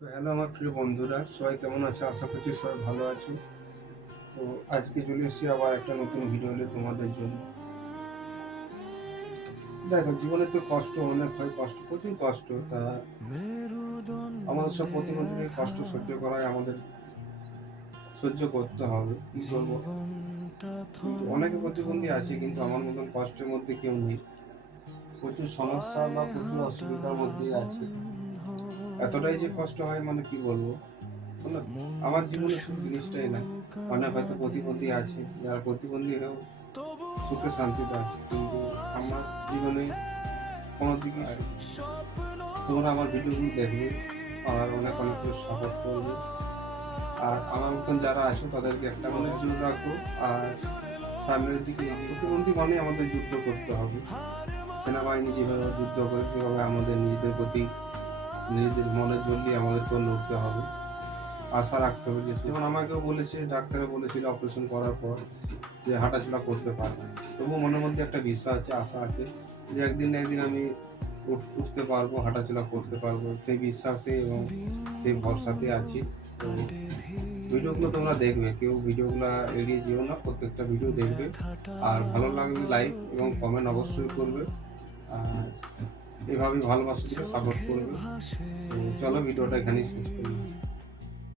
তো হ্যালো আমার প্রিয় বন্ধুরা, সবাই কেমন আছে? আশা করছি সবাই ভালো আছে। তো আজকে চলে এসেছি আবার একটা নতুন ভিডিও নিয়ে তোমাদের জন্য। দেখো, জীবনে তো কষ্ট অনেক হয়, প্রচুর কষ্ট। তা আমাদের সব প্রতিবন্ধীদের কষ্ট সহ্য করাই আমাদের সহ্য করতে হবে। কি করবো, কিন্তু অনেকে প্রতিবন্ধী আছে, কিন্তু আমার মতন কষ্টের মধ্যে কেউ নেই। প্রচুর সমস্যা বা প্রচুর অসুবিধার মধ্যেই আছে। এতটাই যে কষ্ট হয়, মানে কি বলবো, মানে আমার জীবনে শুধু জিনিসটাই না, অনেক হয়তো প্রতিবন্ধী আছে, যারা প্রতিবন্ধী হয়েও সুখে শান্তিতে আছে, কিন্তু আমার জীবনে কোনো দিকে তোমরা আমার ভিডিওগুলো দেখবে আর অনেক অনেক কিছু সাপোর্ট করবে। আর আমার মতন যারা আসো তাদেরকে একটা মনে জোর রাখো। আর সামনের দিকে প্রতিবন্ধী মানে আমাদের যুদ্ধ করতে হবে। সেনাবাহিনী যেভাবে যুদ্ধ করে সেভাবে আমাদের নিজেদের প্রতি নিজেদের মনে জোর দিয়ে আমাদেরকেও লড়তে হবে। আশা রাখতে হবে, যেমন আমাকেও বলেছে, ডাক্তারে বলেছিল অপারেশন করার পর যে হাঁটাচলা করতে পারবে। তবুও মনের মধ্যে একটা বিশ্বাস আছে, আশা আছে যে একদিন না একদিন আমি উঠতে পারবো, হাঁটাচলা করতে পারবো। সেই বিশ্বাসে এবং সেই ভরসাতে আছি। তো ভিডিওগুলো তোমরা দেখবে, কেউ ভিডিওগুলো এড়িয়ে যেও না, প্রত্যেকটা ভিডিও দেখবে। আর ভালো লাগলে লাইক এবং কমেন্ট অবশ্যই করবে। আর এভাবেই ভালোবাসা দিকে সাপোর্ট করবে। তো চলো ভিডিওটা এখানেই শেষ করি।